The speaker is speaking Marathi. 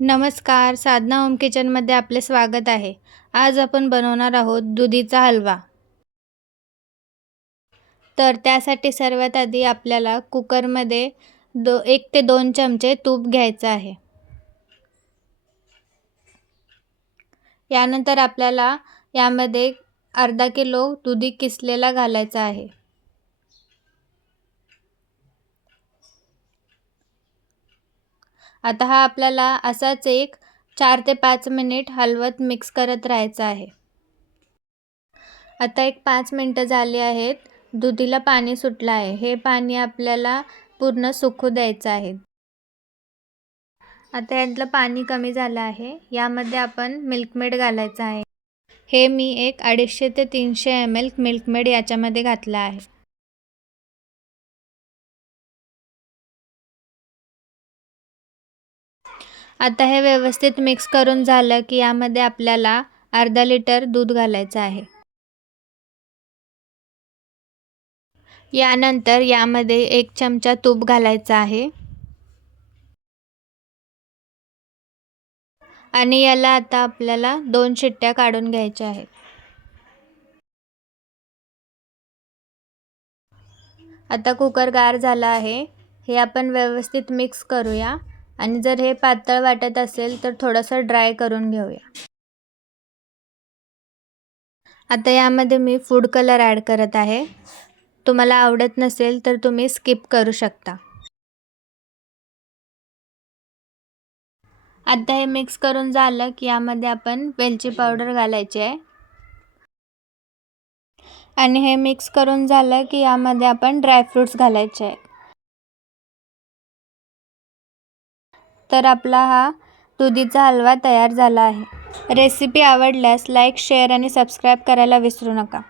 नमस्कार साधना होम किचनमध्ये आपले स्वागत आहे. आज आपण बनवणार आहोत दुधीचा हलवा. तर त्यासाठी सर्वात आधी आपल्याला कुकरमध्ये दो एक ते दोन चमचे तूप घ्यायचं आहे. यानंतर आपल्याला यामध्ये अर्धा किलो दुधी किसलेला घालायचा आहे. आता हा आपल्याला असाच एक चार ते पाच मिनिट हलवत मिक्स करत राहायचं आहे. आता एक पाच मिनटं झाली आहेत. दुधीला पाणी सुटलं आहे. हे पाणी आपल्याला पूर्ण सुकू द्यायचं आहे. आता यातलं पाणी कमी झालं आहे. यामध्ये आपण मिल्कमेड घालायचं आहे. हे मी एक अडीचशे ते तीनशे एम एल मिल्कमेड याच्यामध्ये घातलं आहे. आता हे व्यवस्थित मिक्स करून झालं की यामध्ये आपल्याला अर्धा लिटर दूध घालायचं आहे. यानंतर यामध्ये एक चमचा तूप घालायचा आहे. आणि याला आता आपल्याला दोन शिट्ट्या काढून घ्यायच्या आहेत. आता कुकर गार झाला आहे. हे आपण व्यवस्थित मिक्स करूया. आणि जर हे पातळ वाटत असेल तर थोडंसं ड्राय करून घेऊया. आता यामध्ये मी फूड कलर ॲड करत आहे. तुम्हाला आवडत नसेल तर तुम्ही स्किप करू शकता. आता हे मिक्स करून झालं की यामध्ये आपण वेलची पावडर घालायची आहे. आणि हे मिक्स करून झालं की यामध्ये आपण ड्रायफ्रूट्स घालायचे आहेत. तर आपला हा दुधीचा हलवा तयार झाला आहे. रेसिपी आवडल्यास लाईक शेअर आणि सबस्क्राईब करायला विसरू नका.